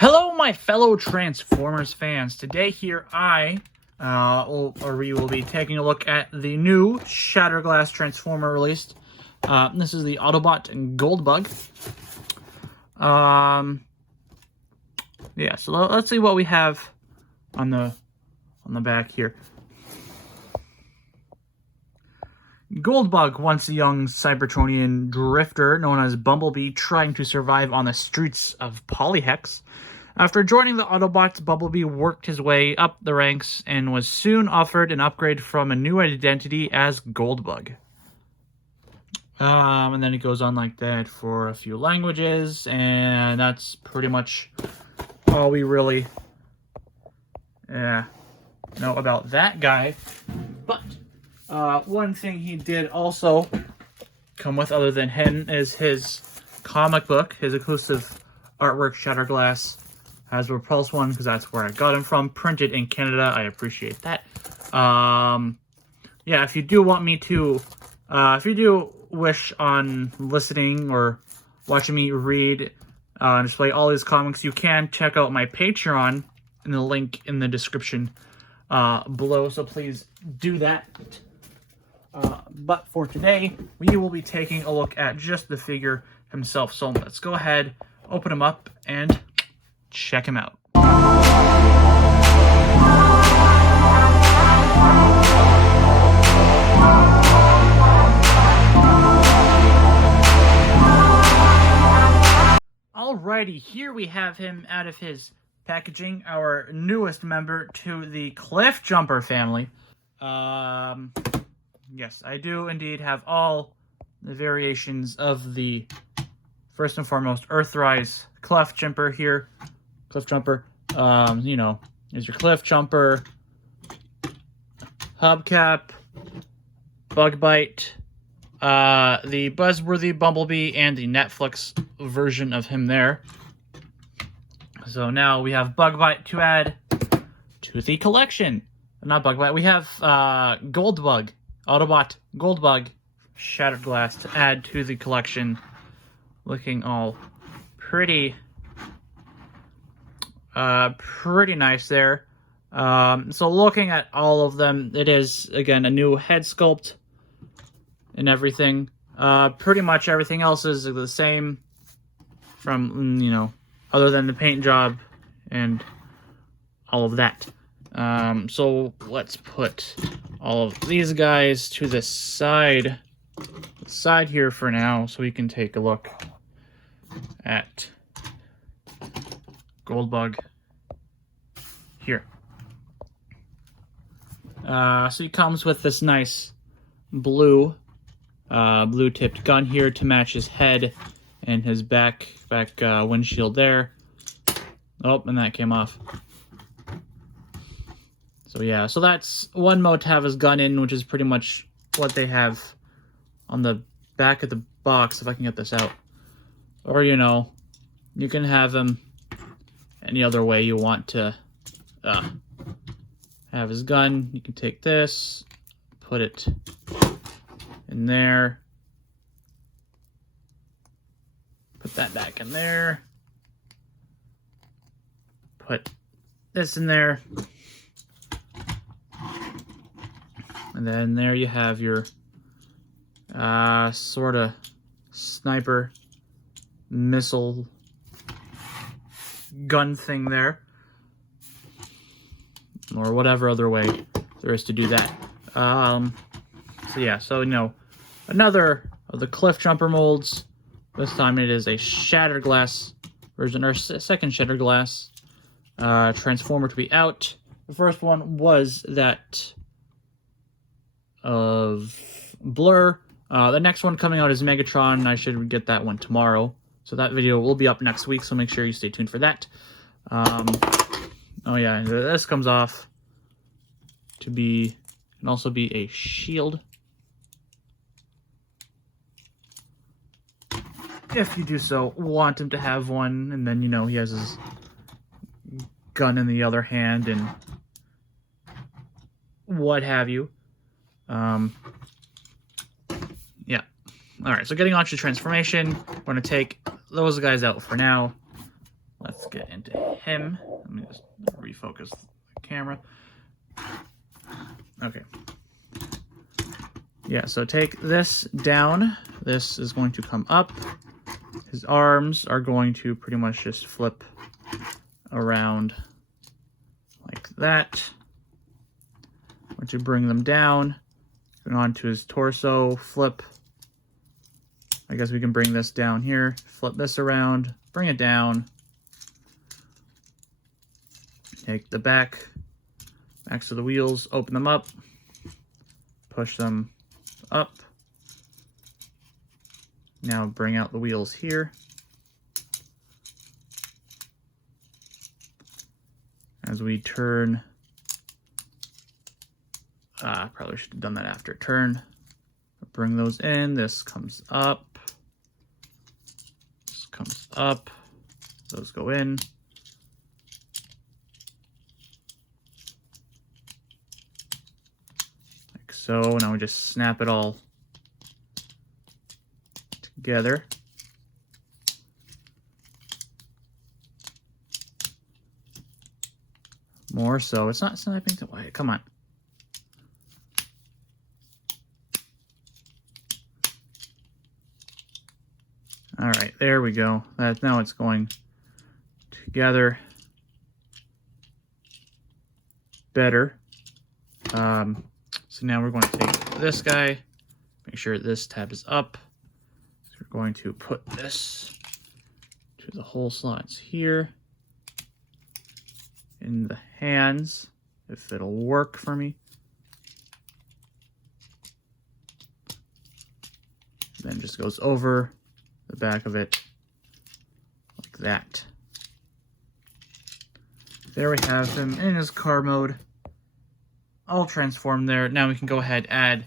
Hello, my fellow Transformers fans. Today here we will be taking a look at the new Shatterglass Transformer released. This is the Autobot Goldbug. Yeah, so let's see what we have on the back here. Goldbug, once a young Cybertronian drifter known as Bumblebee, trying to survive on the streets of Polyhex. After joining the Autobots, Bumblebee worked his way up the ranks and was soon offered an upgrade from a new identity as Goldbug. And then it goes on like that for a few languages, and that's pretty much all we really know about that guy. But one thing he did also come with, other than him, is his comic book, his exclusive artwork, Shatterglass. Has a Repulse one, because that's where I got him from. Printed in Canada. I appreciate that. Yeah, if you do want me to, if you do wish on listening or watching me read and display all these comics, you can check out my Patreon in the link in the description below. So please do that. But for today, we will be taking a look at just the figure himself. So let's go ahead, open him up, and check him out. Alrighty, here we have him out of his packaging, our newest member to the Cliff Jumper family. Yes, I do indeed have all the variations of the, first and foremost, Earthrise Cliff Jumper here. Cliff Jumper, you know, is your Cliff Jumper, Hubcap, Bug Bite, the Buzzworthy Bumblebee, and the Netflix version of him there. So now we have Bug Bite to add to the collection. Not Bug Bite, we have Goldbug, Autobot Goldbug, Shatterglass to add to the collection. Looking all pretty nice there. So looking at all of them, it is, again, a new head sculpt and everything. Pretty much everything else is the same from, you know, other than the paint job and all of that. So let's put all of these guys to the side here for now, so we can take a look at Goldbug here. So he comes with this nice blue tipped gun here to match his head and his back windshield there. Oh, and that came off. So yeah, so that's one mode to have his gun in, which is pretty much what they have on the back of the box, if I can get this out. Or, you know, you can have him any other way you want to have his gun. You can take this, put it in there, put that back in there, put this in there, and then there you have your sort of sniper missile gun thing there, or whatever other way there is to do that. So yeah, so, you know, another of the Cliff Jumper molds. This time it is a Shatterglass version, or second Shatterglass Transformer to be out. The first one was that of Blur. The next one coming out is Megatron. I should get that one tomorrow. So that video will be up next week, so make sure you stay tuned for that. Oh yeah, this comes off to be, can also be a shield. If you do so want him to have one, and then, you know, he has his gun in the other hand and what have you. Yeah. Alright, so getting on to transformation, we're going to take those guys out for now. Let's get into him. Let me just refocus the camera. Okay. Yeah, so take this down. This is going to come up. His arms are going to pretty much just flip around like that. Once you bring them down, going on to his torso, flip. I guess we can bring this down here, flip this around, bring it down. Take the backs of the wheels, open them up, push them up. Now bring out the wheels here. As we turn, probably should have done that after turn. Bring those in, this comes up, this comes up, those go in. Like so, now we just snap it all together. More so, it's not snapping to white, come on. All right, there we go. Now it's going together better. So now we're going to take this guy, make sure this tab is up. So we're going to put this to the hole slots here in the hands, if it'll work for me. Then just goes over the back of it like that. There we have him in his car mode, all transformed there. Now we can go ahead and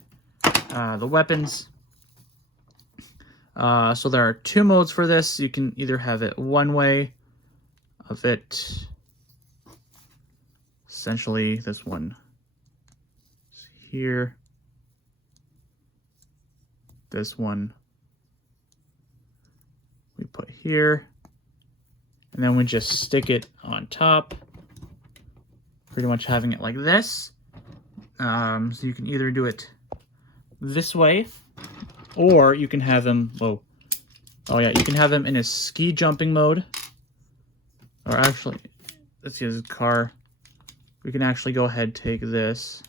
add the weapons. So there are two modes for this. You can either have it one way of it, essentially this one is here, this one we put here, and then we just stick it on top, pretty much having it like this. So you can either do it this way, or you can have him, you can have him in his ski jumping mode, or actually, let's see his car. We can actually go ahead and take this.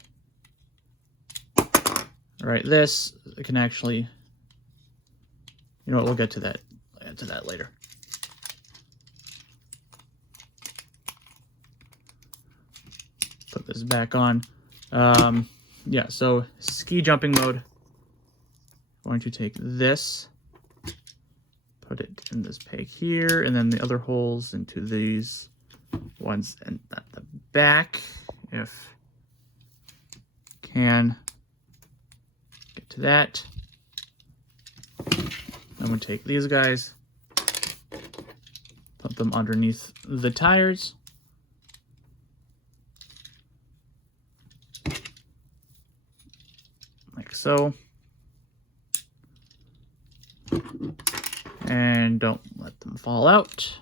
Right, this, it can actually, you know what, we'll get to that later. Put this back on. Yeah, so ski jumping mode. I'm going to take this, put it in this peg here, and then the other holes into these ones and at the back, if can get to that. I'm going to take these guys, put them underneath the tires. Like so. And don't let them fall out.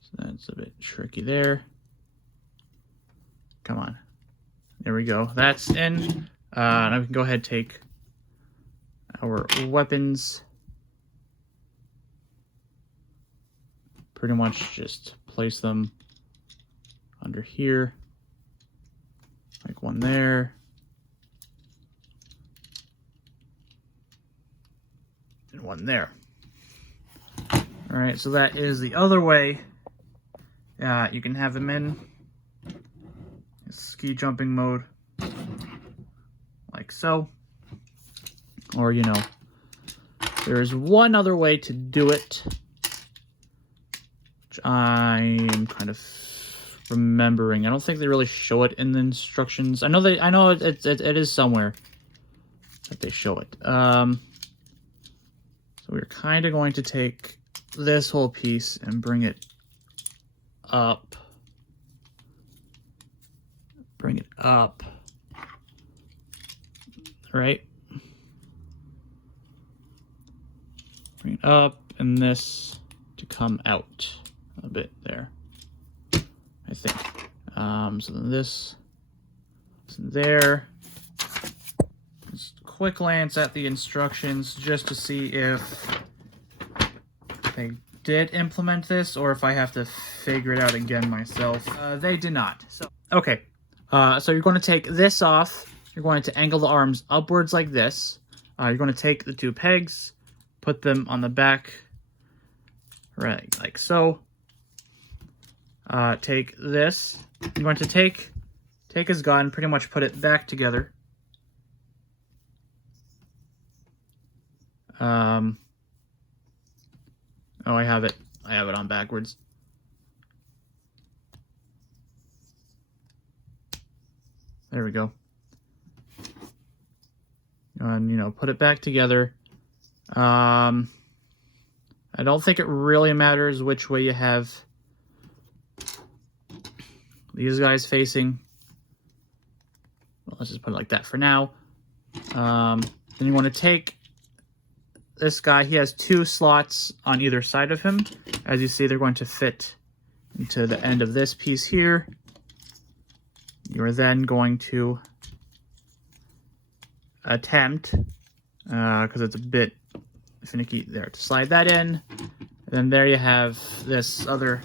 So that's a bit tricky there. Come on. There we go. That's in. Now we can go ahead and take our weapons. Pretty much just place them under here. Like one there. And one there. All right, so that is the other way. You can have them in ski jumping mode, like so. Or, you know, there is one other way to do it, which I am kind of remembering. I don't think they really show it in the instructions. I know it is somewhere that they show it. So we're kind of going to take this whole piece and bring it up. Bring it up. Right? Bring it up, and this to come out. a bit there, I think. So then this is there. Just a quick glance at the instructions just to see if they did implement this or if I have to figure it out again myself. They did not. So okay, so you're going to take this off. You're going to angle the arms upwards like this. You're going to take the two pegs, put them on the back, right, like so. Take this. You're going to take his gun, pretty much put it back together. Oh, I have it. I have it on backwards. There we go. And, you know, put it back together. I don't think it really matters which way you have these guys facing. Well, let's just put it like that for now. Then you want to take this guy. He has two slots on either side of him. As you see, they're going to fit into the end of this piece here. You're then going to attempt, because it's a bit finicky there, to slide that in. And then there you have this other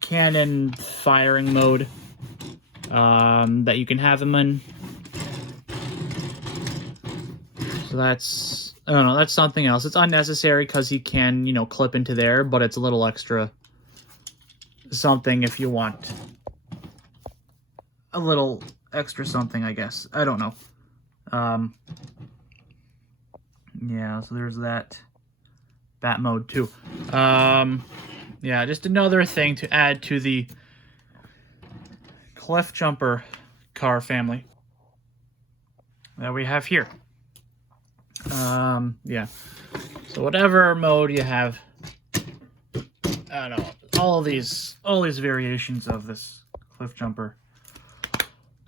cannon firing mode that you can have them in. So that's, I don't know, that's something else. It's unnecessary because he can, you know, clip into there, but it's a little extra something if you want a little extra something, I guess. I don't know. Yeah, so there's that mode too. Yeah, just another thing to add to the Cliff Jumper car family that we have here. Yeah. So whatever mode you have, I don't know, all these variations of this Cliff Jumper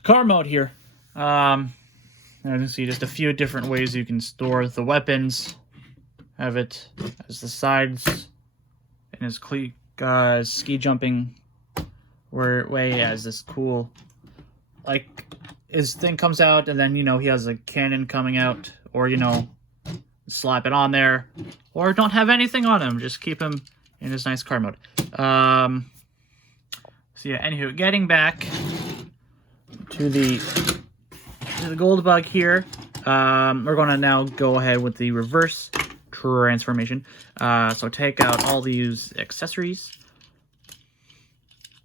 car mode here. As you can see, just a few different ways you can store the weapons. Have it as the sides in his ski jumping way as this cool, like, his thing comes out and then, you know, he has a cannon coming out, or, you know, slap it on there, or don't have anything on him, just keep him in his nice car mode. So yeah, anywho, getting back to the Goldbug here, we're going to now go ahead with the reverse transformation. So take out all these accessories.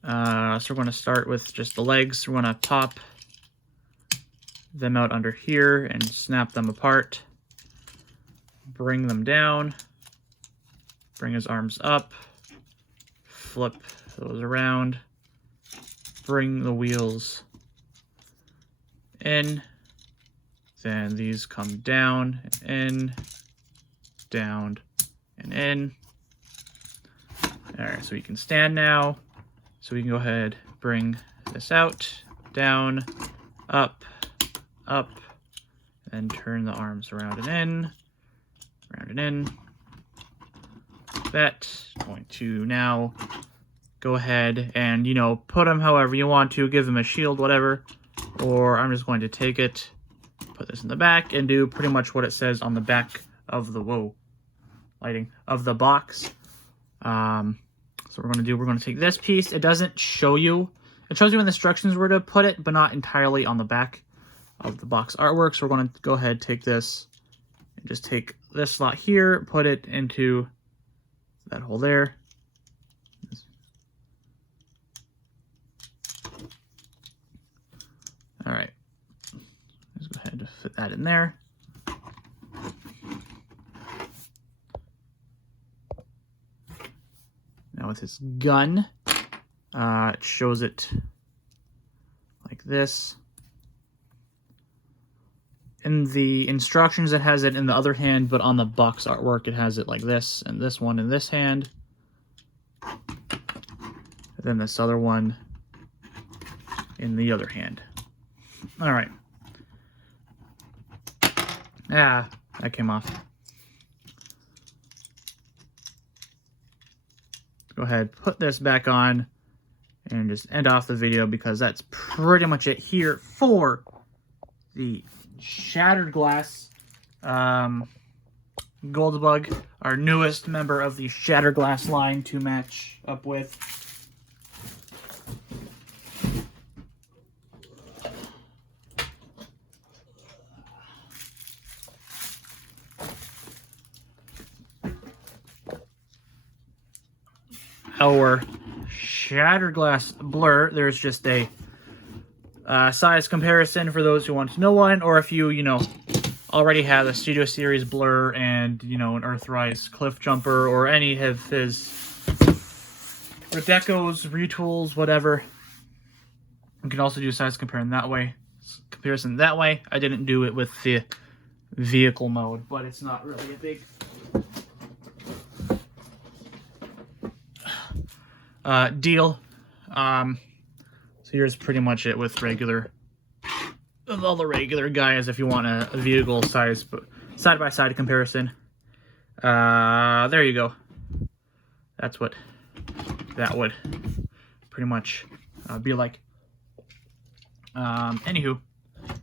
So we're going to start with just the legs. We're going to pop them out under here and snap them apart. Bring them down. Bring his arms up. Flip those around. Bring the wheels in. Then these come down, in, down, and in. Alright, so we can stand now. So we can go ahead, bring this out, down, up, and turn the arms around and in, round and in. That, going to now go ahead and, you know, put them however you want to, give them a shield, whatever. Or I'm just going to take it, put this in the back, and do pretty much what it says on the back of the, lighting, of the box. So we're going to take this piece. It doesn't show you, it shows you in the instructions where to put it, but not entirely on the back of the box artwork. So we're going to go ahead, take this, and just take this slot here, put it into that hole there. All right, let's go ahead and fit that in there. Now with his gun, it shows it like this. In the instructions, it has it in the other hand, but on the box artwork, it has it like this, and this one in this hand. And then this other one in the other hand. All right. Ah, that came off. go ahead, put this back on, and just end off the video because that's pretty much it here for the Shattered Glass Goldbug, our newest member of the Shattered Glass line to match up with. Our Shattered Glass Blur, there's just a size comparison for those who want to know one, or if you already have a Studio Series Blur and, an Earthrise Cliff Jumper, or any of his Redecos, retools, whatever. You can also do size comparison that way. I didn't do it with the vehicle mode, but it's not really a big deal. So here's pretty much it with all the regular guys if you want a vehicle size side-by-side comparison. There you go. That's what that would pretty much be like. Anywho,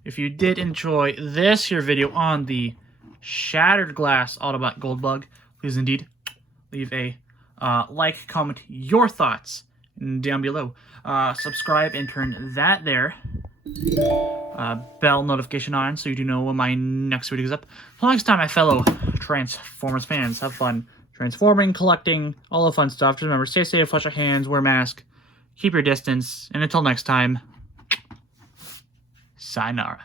if you did enjoy this here video on the Shattered Glass Autobot Goldbug, please indeed leave a like, comment your thoughts down below. Subscribe and turn that there bell notification on so you do know when my next video is up. Until next time, my fellow Transformers fans, have fun transforming, collecting, all the fun stuff. Just remember, stay safe, wash your hands, wear a mask, keep your distance, and until next time, sayonara.